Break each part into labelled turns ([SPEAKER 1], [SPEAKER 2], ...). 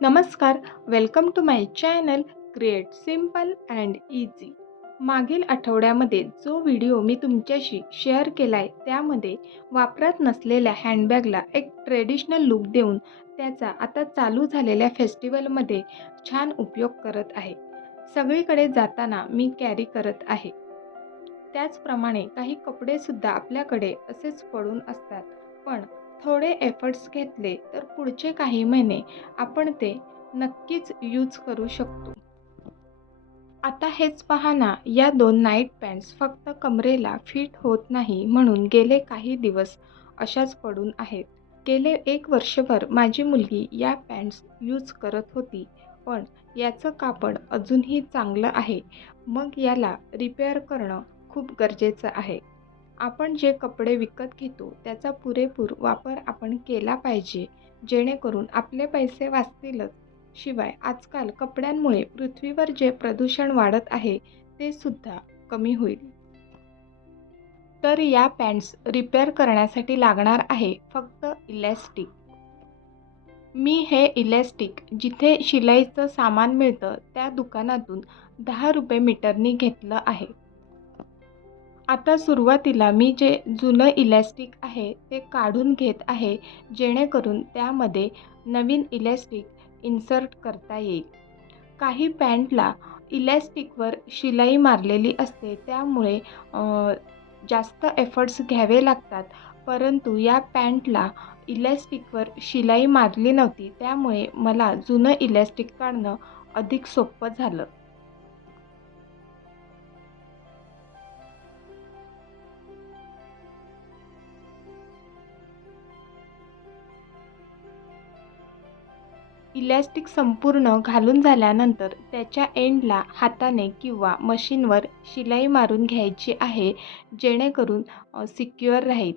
[SPEAKER 1] नमस्कार welcome to my channel create simple and easy मागील आठवड्यामध्ये जो व्हिडिओ मी तुमच्याशी शेअर केला आहे त्यामध्ये वापरात नसलेल्या हँडबॅगला एक ट्रेडिशनल लुक देऊन त्याचा आता चालू झालेल्या फेस्टिवलमध्ये छान उपयोग करत आहे. सगळीकडे जाताना मी कॅरी करत आहे. त्याचप्रमाणे काही कपडेसुद्धा आपल्याकडे असेच पडून असतात. पण थोडे एफर्ट्स घेतले तर पुढचे काही महिने आपण ते नक्कीच यूज करू शकतो. आता हेच पहा ना या दोन नाईट पॅन्ट्स फक्त कमरेला फिट होत नाही म्हणून गेले काही दिवस अशाच पडून आहेत. गेले एक वर्षभर माझी मुलगी या पॅन्ट्स यूज करत होती पण याचं कापड अजूनही चांगलं आहे. मग याला रिपेअर करणं खूप गरजेचं आहे. आपण जे कपडे विकत घेतो त्याचा पुरेपूर वापर आपण केला पाहिजे जेणेकरून आपले पैसे वाचतीलच. शिवाय आजकाल कपड्यांमुळे पृथ्वीवर जे प्रदूषण वाढत आहे ते सुद्धा कमी होईल. तर या पॅन्ट्स रिपेअर करण्यासाठी लागणार आहे फक्त इलॅस्टिक. मी हे इलॅस्टिक जिथे शिलाईचं सामान मिळतं त्या दुकानातून दहा रुपये मीटरनी घेतलं आहे. आता सुरुवातीला मी जे जुनं इलॅस्टिक आहे ते काढून घेत आहे जेणेकरून त्यामध्ये नवीन इलॅस्टिक इन्सर्ट करता येईल. काही पॅन्टला इलॅस्टिकवर शिलाई मारलेली असते त्यामुळे जास्त एफर्ट्स घ्यावे लागतात. परंतु या पॅन्टला इलॅस्टिकवर शिलाई मारली नव्हती त्यामुळे मला जुनं इलॅस्टिक काढणं अधिक सोपं झालं. इलॅस्टिक संपूर्ण घालून झाल्यानंतर त्याच्या एंडला हाताने किंवा मशीनवर शिलाई मारून घ्यायची आहे जेणेकरून सिक्युअर राहील.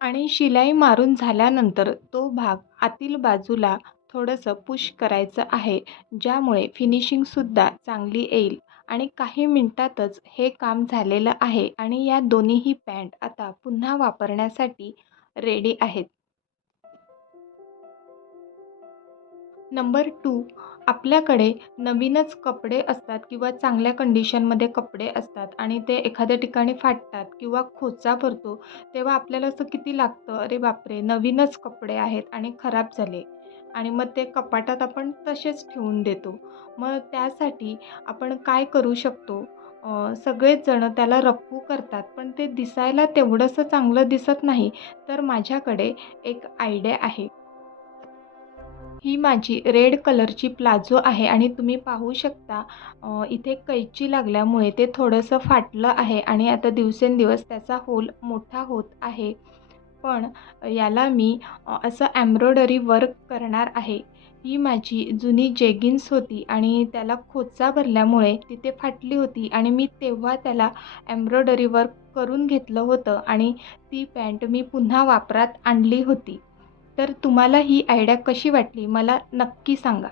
[SPEAKER 1] आणि शिलाई मारून झाल्यानंतर तो भाग आतील बाजूला थोडंसं पुश करायचं आहे ज्यामुळे फिनिशिंगसुद्धा चांगली येईल. आणि काही मिनटातच हे काम झालेलं आहे आणि या दोन्हीही पॅन्ट आता पुन्हा वापरण्यासाठी रेडी आहेत. नंबर टू आपल्याकडे नवीनच कपडे असतात किंवा चांगल्या कंडिशनमध्ये कपडे असतात आणि ते एखाद्या ठिकाणी फाटतात किंवा खोचा भरतो तेव्हा आपल्याला असं किती लागतं? अरे बापरे! नवीनच कपडे आहेत आणि खराब झाले. आणि मग ते कपाटात आपण तसेच ठेवून देतो. मग त्यासाठी आपण काय करू शकतो? सगळेच जण त्याला रप्पू करतात पण ते दिसायला तेवढंसं चांगलं दिसत नाही. तर माझ्याकडे एक आयडिया आहे. ही माझी रेड कलरची प्लाझो आहे आणि तुम्ही पाहू शकता इथे कैची लागल्यामुळे ते थोडंसं फाटलं आहे आणि आता दिवसेंदिवस त्याचा होल मोठा होत आहे. पण याला मी असं एम्ब्रॉयडरी वर्क करणार आहे. ही माझी जुनी जेगिन्स होती आणि त्याला खोचा भरल्यामुळे तिथे फाटली होती आणि मी तेव्हा त्याला एम्ब्रॉयडरी वर्क करून घेतलं होतं आणि ती पॅन्ट मी पुन्हा वापरात आणली होती. तर तुम्हाला ही आयडिया कशी वाटली? मला नक्की सांगा.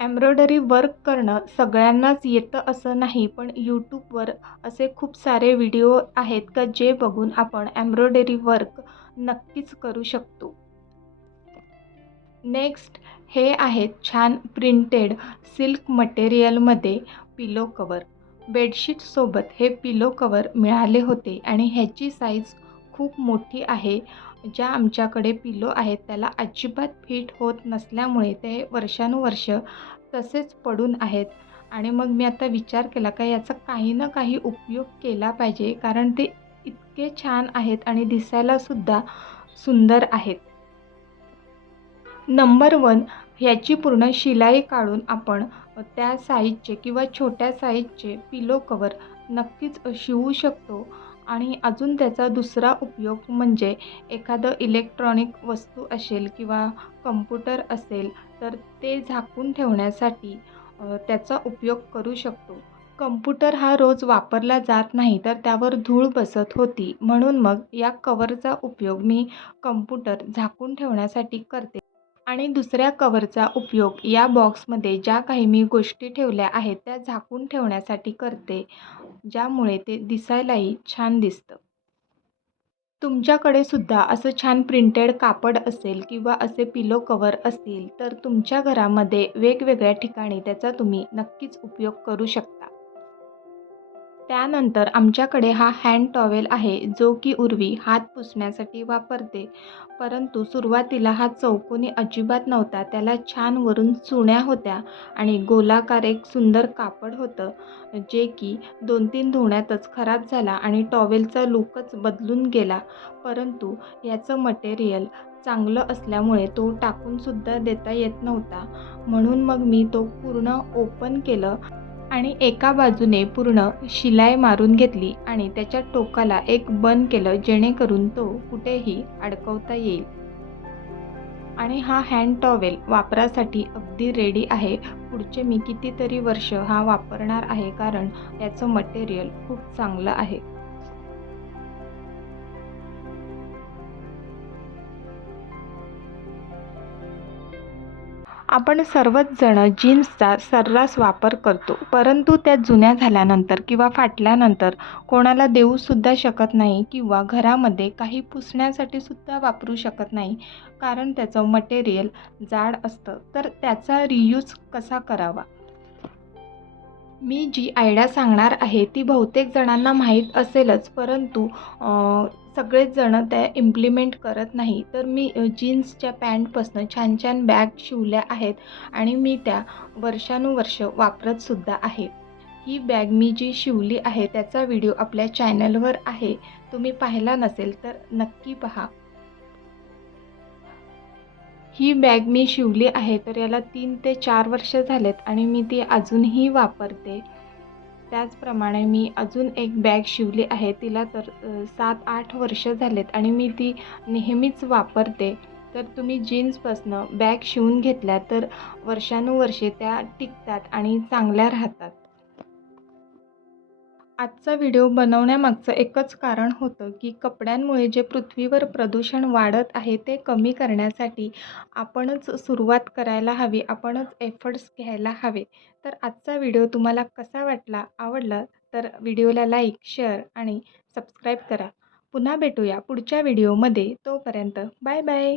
[SPEAKER 1] एम्ब्रॉयडरी वर्क करणं सगळ्यांनाच येतं असं नाही पण यूट्यूबवर असे खूप सारे व्हिडिओ आहेत का जे बघून आपण एम्ब्रॉयडरी वर्क नक्कीच करू शकतो. नेक्स्ट हे आहेत छान प्रिंटेड सिल्क मटेरियलमध्ये पिलो कवर बेडशीटसोबत हे पिलो कवर मिळाले होते आणि ह्याची साईज खूप मोठी आहे. ज्या आमच्याकडे पिलो आहेत त्याला अजिबात फिट होत नसल्यामुळे ते वर्षानुवर्ष तसेच पडून आहेत. आणि मग मी आता विचार केला का याचा काही ना काही उपयोग केला पाहिजे कारण ते इतके छान आहेत आणि दिसायलासुद्धा सुंदर आहेत. नंबर वन ह्याची पूर्ण शिलाई काढून आपण त्या साईजचे किंवा छोट्या साईजचे पिलो कवर नक्कीच शिवू शकतो. आणि अजून त्याचा दुसरा उपयोग म्हणजे एखादं इलेक्ट्रॉनिक वस्तू असेल किंवा कम्प्युटर असेल तर ते झाकून ठेवण्यासाठी त्याचा उपयोग करू शकतो. कम्प्युटर हा रोज वापरला जात नाही तर त्यावर धूळ बसत होती. म्हणून मग या कवरचा उपयोग मी कम्प्युटर झाकून ठेवण्यासाठी करते. आणि दुसऱ्या कवरचा उपयोग या बॉक्समध्ये ज्या काही मी गोष्टी ठेवल्या आहेत त्या झाकून ठेवण्यासाठी करते. ज्यामुळे ते दिसायलाही छान दिसतं. तुमच्याकडे सुद्धा असं छान प्रिंटेड कापड असेल किंवा असे पिलो कवर असतील तर तुमच्या घरामध्ये वेगवेगळ्या ठिकाणी त्याचा तुम्ही नक्कीच उपयोग करू शकता. त्यानंतर आमच्याकडे हा हँड टॉवेल आहे जो की उर्वी हात पुसण्यासाठी वापरते. परंतु सुरुवातीला हा चौकोनी अजिबात नव्हता. त्याला छान वरून चुण्या होत्या आणि गोलाकार एक सुंदर कापड होतं जे की दोन तीन धुण्यातच खराब झाला आणि टॉवेलचा लुकच बदलून गेला. परंतु याचं मटेरियल चांगलं असल्यामुळे तो टाकूनसुद्धा देता येत नव्हता. म्हणून मग मी तो पूर्ण ओपन केलं. आणि एका बाजूने पूर्ण शिलाई मारून घेतली आणि त्याच्या टोकाला एक बन केलं जेणेकरून तो कुठेही अडकवता येईल. आणि हा हँड टॉवेल वापरासाठी अगदी रेडी आहे. पुढचे मी कितीतरी वर्ष हा वापरणार आहे कारण याचं मटेरियल खूप चांगलं आहे. आपण सर्वच जण जीन्सचा सर्रास वापर करतो. परंतु त्या जुन्या झाल्यानंतर किंवा फाटल्यानंतर कोणाला देऊसुद्धा शकत नाही किंवा घरामध्ये काही पुसण्यासाठी सुद्धा वापरू शकत नाही कारण त्याचं मटेरियल जाड असतं. तर त्याचा रियूज कसा करावा? मी जी आयडिया सांगणार आहे ती बहुतेक जणांना माहीत असेलच परंतु सगळेच जणं त्या इम्प्लिमेंट करत नाही. तर मी जीन्सच्या पॅन्टपासून छान छान बॅग शिवल्या आहेत आणि मी त्या वर्षानुवर्ष वापरतसुद्धा आहे. ही बॅग मी जी शिवली आहे त्याचा व्हिडिओ आपल्या चॅनलवर आहे. तुम्ही पाहिला नसेल तर नक्की पहा. ही बॅग मी शिवली आहे तर याला तीन ते चार वर्ष झालेत आणि मी ती अजूनही वापरते. त्याचप्रमाणे मी अजून एक बॅग शिवली आहे तिला तर सात आठ वर्ष झालेत आणि मी ती नेहमीच वापरते. तर तुम्ही जीन्सपासनं बॅग शिवून घेतल्या तर वर्षानुवर्षे त्या टिकतात आणि चांगल्या राहतात. आजचा व्हिडिओ बनवण्यामागचं एकच कारण होतं की कपड्यांमुळे जे पृथ्वीवर प्रदूषण वाढत आहे ते कमी करण्यासाठी आपणच सुरुवात करायला हवी आपणच एफर्ट्स घ्यायला हवे. तर आजचा व्हिडिओ तुम्हाला कसा वाटला आवडला तर व्हिडिओला लाईक शेअर आणि सबस्क्राईब करा. पुन्हा भेटूया पुढच्या व्हिडिओमध्ये. तोपर्यंत बाय बाय.